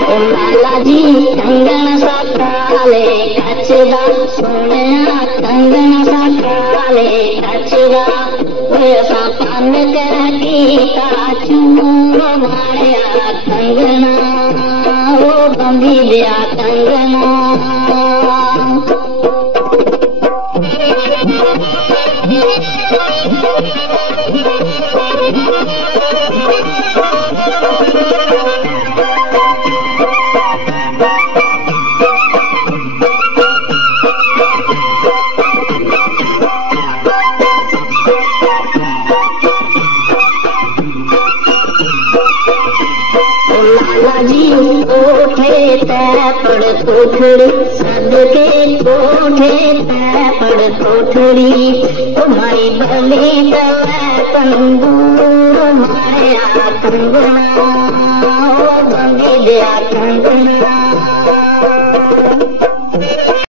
लाला जी कंगन सा काले कचदा सोने कंगन सा काले कचदा ऐसा पान की काचू माया कंगना वो बंदी दिया कंगना लाला जी कोठे पड़ कोठड़ी सबके कोठे पड़ कोठड़ी तुम्हारी बली तंदूर माया कंगना बंदी दिया कंगना